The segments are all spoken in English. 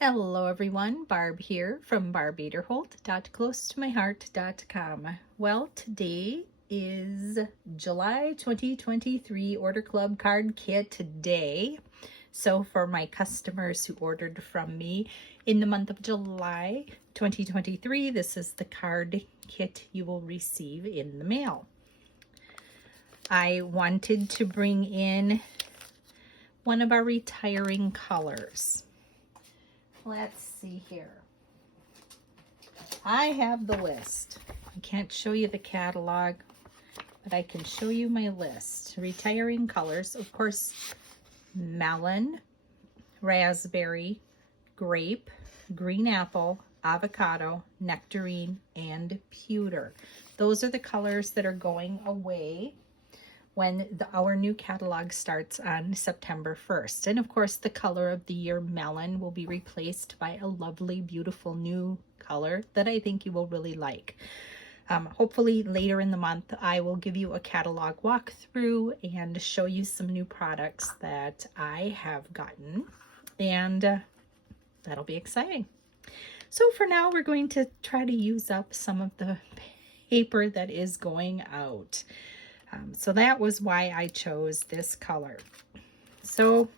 Hello everyone, Barb here from barbaderholt.closetomyheart.com. Well, today is July 2023 Order Club Card Kit Day. So for my customers who ordered from me in the month of July 2023, this is the card kit you will receive in the mail. I wanted to bring in one of our retiring colors. Let's see here. I have the list. I can't show you the catalog, but I can show you my list. Retiring colors, of course, melon, raspberry, grape, green apple, avocado, nectarine, and pewter. Those are the colors that are going away when our new catalog starts on September 1st. And of course, the color of the year melon will be replaced by a lovely, beautiful new color that I think you will really like. Hopefully later in the month, I will give you a catalog walkthrough and show you some new products that I have gotten, and that'll be exciting. So for now, we're going to try to use up some of the paper that is going out. So that was why I chose this color. So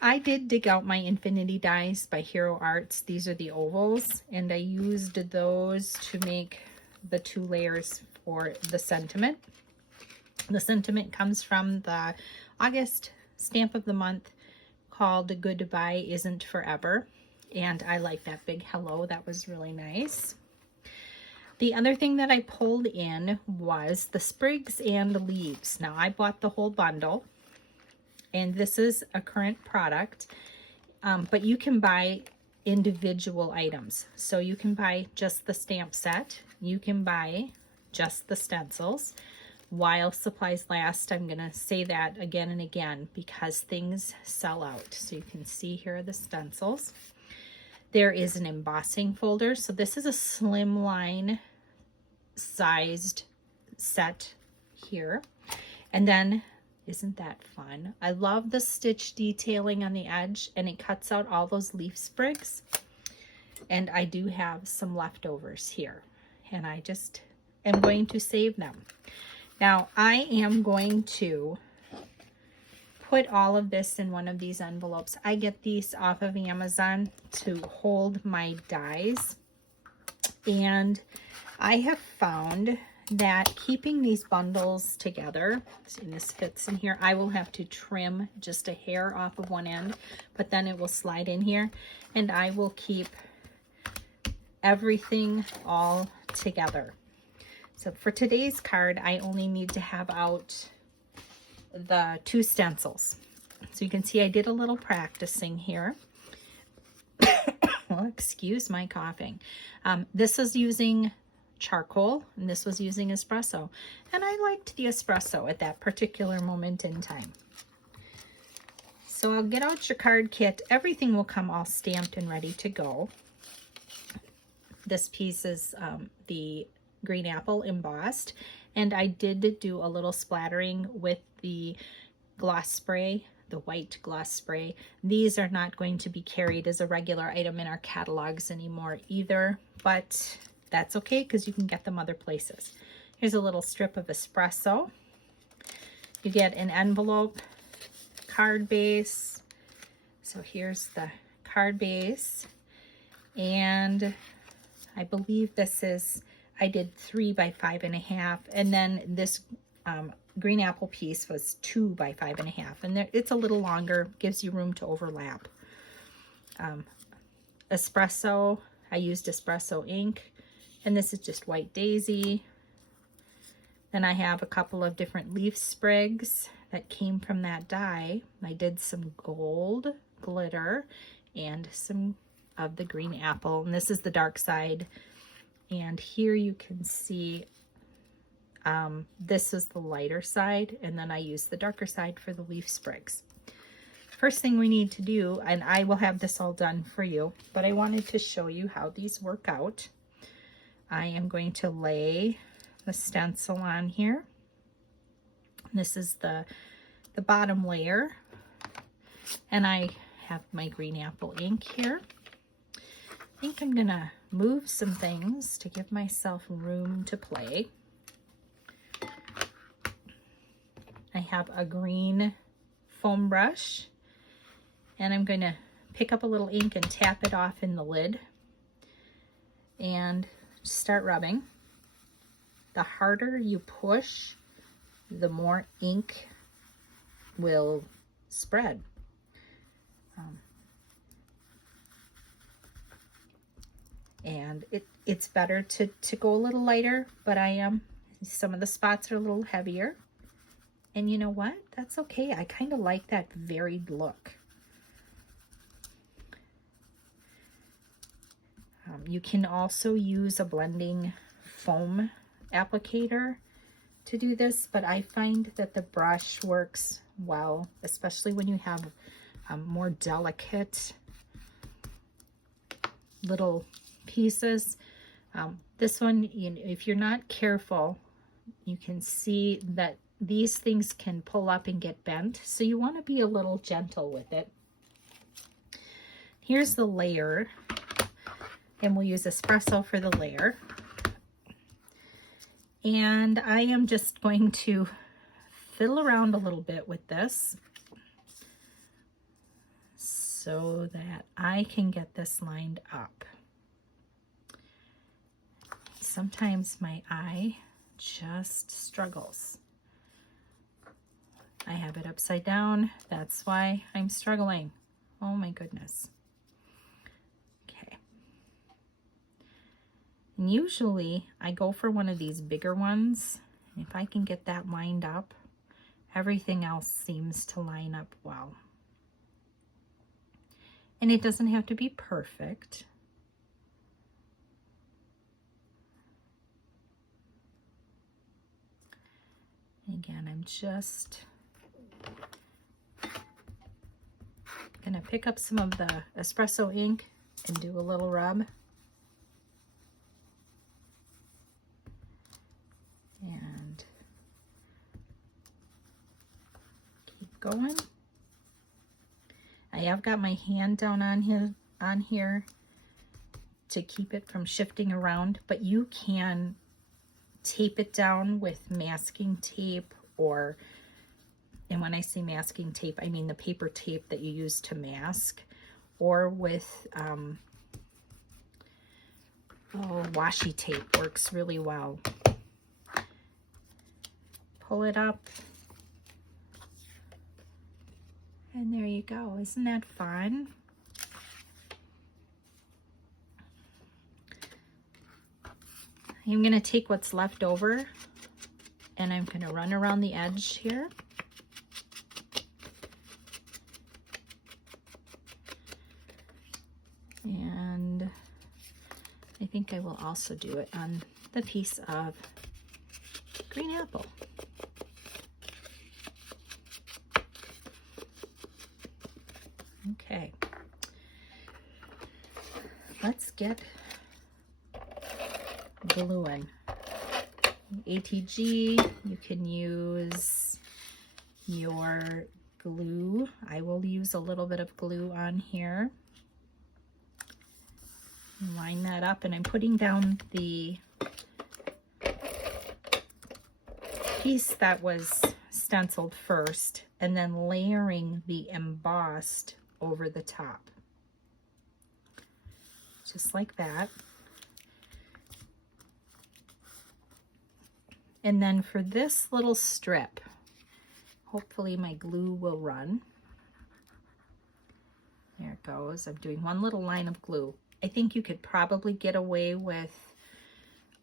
I did dig out my infinity dies by Hero Arts. These are the ovals, and I used those to make the 2 layers for the sentiment. The sentiment comes from the August stamp of the month called Goodbye Isn't Forever, and I like that big hello. That was really nice. The other thing that I pulled in was the Sprigs and Leaves. Now, I bought the whole bundle, and this is a current product, but you can buy individual items. So you can buy just the stamp set. You can buy just the stencils. While supplies last, I'm going to say that again and again because things sell out. So you can see here are the stencils. There is an embossing folder. So this is a slimline sized set here. And then, isn't that fun? I love the stitch detailing on the edge, and it cuts out all those leaf sprigs. And I do have some leftovers here, and I just am going to save them. Now, I am going to put all of this in one of these envelopes. I get these off of Amazon to hold my dies, and I have found that keeping these bundles together, see, this fits in here, I will have to trim just a hair off of one end, but then it will slide in here, and I will keep everything all together. So for today's card, I only need to have out the 2 stencils. So you can see I did a little practicing here. Well, excuse my coughing. This is using charcoal, and this was using espresso, and I liked the espresso at that particular moment in time. So I'll get out your card kit. Everything will come all stamped and ready to go. This piece is the green apple embossed, and I did do a little splattering with the gloss spray, the white gloss spray. These are not going to be carried as a regular item in our catalogs anymore either, but that's okay because you can get them other places. Here's a little strip of espresso. You get an envelope, card base. So here's the card base, and I believe this is, I did 3 by 5.5, and then this green apple piece was 2 by 5.5, and there, it's a little longer, gives you room to overlap. Espresso, I used espresso ink, and this is just white daisy. Then I have a couple of different leaf sprigs that came from that die. I did some gold glitter and some of the green apple, and this is the dark side. And here you can see this is the lighter side, and then I used the darker side for the leaf sprigs. First thing we need to do, and I will have this all done for you, but I wanted to show you how these work out. I am going to lay the stencil on here. This is the bottom layer, and I have my green apple ink here. I think I'm gonna move some things to give myself room to play. I have a green foam brush, and I'm going to pick up a little ink and tap it off in the lid and start rubbing. The harder you push, the more ink will spread. And it's better to go a little lighter, but some of the spots are a little heavier. And you know what? That's okay. I kind of like that varied look. You can also use a blending foam applicator to do this, but I find that the brush works well, especially when you have more delicate little pieces. This one, if you're not careful, you can see that these things can pull up and get bent, so you want to be a little gentle with it. Here's the layer, and we'll use espresso for the layer. And I am just going to fiddle around a little bit with this so that I can get this lined up. Sometimes my eye just struggles. I have it upside down. That's why I'm struggling. Oh my goodness. Okay. And usually I go for one of these bigger ones. If I can get that lined up, everything else seems to line up well. And it doesn't have to be perfect. Again, I'm just gonna pick up some of the espresso ink and do a little rub. And keep going. I have got my hand down on here to keep it from shifting around, but you can tape it down with masking tape, and when I say masking tape, I mean the paper tape that you use to mask, or with washi tape works really well. Pull it up, and there you go. Isn't that fun? I'm going to take what's left over and I'm going to run around the edge here. And I think I will also do it on the piece of green apple. Okay. Let's get gluing. ATG, you can use your glue. I will use a little bit of glue on here. Line that up, and I'm putting down the piece that was stenciled first and then layering the embossed over the top. Just like that. And then for this little strip, hopefully my glue will run. There it goes. I'm doing one little line of glue. I think you could probably get away with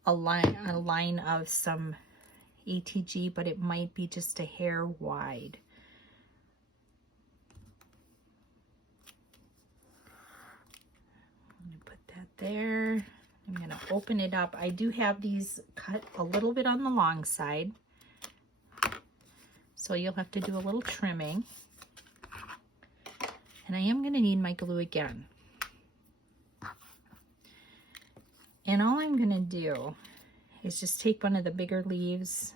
a line of some ATG, but it might be just a hair wide. I'm gonna put that there. I'm gonna open it up. I do have these cut a little bit on the long side, so you'll have to do a little trimming. And I am gonna need my glue again. And all I'm gonna do is just take one of the bigger leaves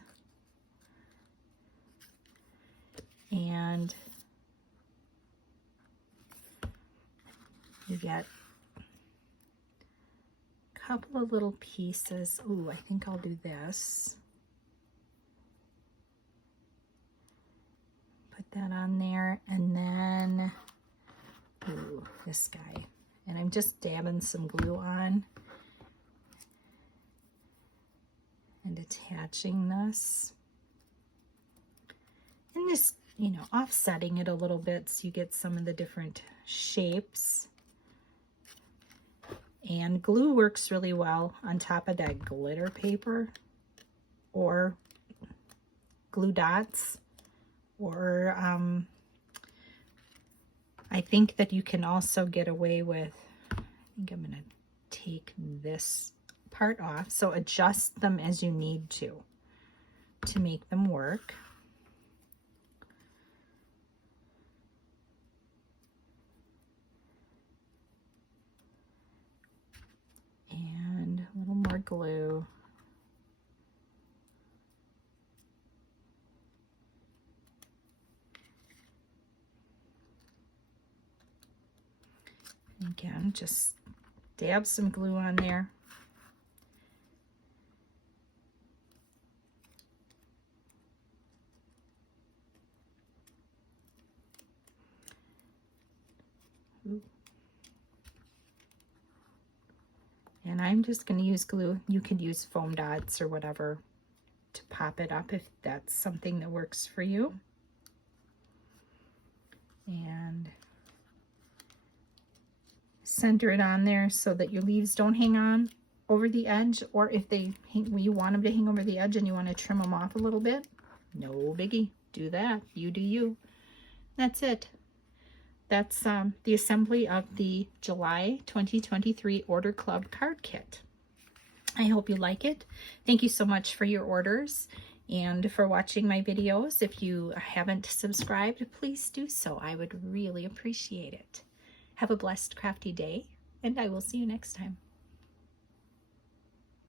and You get a couple of little pieces. Ooh, I think I'll do this. Put that on there, and then, ooh, this guy. And I'm just dabbing some glue on and attaching this. And just, you know, offsetting it a little bit so you get some of the different shapes. And glue works really well on top of that glitter paper, or glue dots, or I think that you can also get away with, I think I'm going to take this part off. So adjust them as you need to make them work. And a little more glue. Again, just dab some glue on there. Ooh. And I'm just going to use glue. You could use foam dots or whatever to pop it up if that's something that works for you. And center it on there so that your leaves don't hang on over the edge, or if they hang, you want them to hang over the edge and you want to trim them off a little bit, no biggie, do that. You do you. That's it. That's the assembly of the July 2023 Order Club card kit. I hope you like it. Thank you so much for your orders and for watching my videos. If you haven't subscribed, please do so. I would really appreciate it. Have a blessed crafty day, and I will see you next time.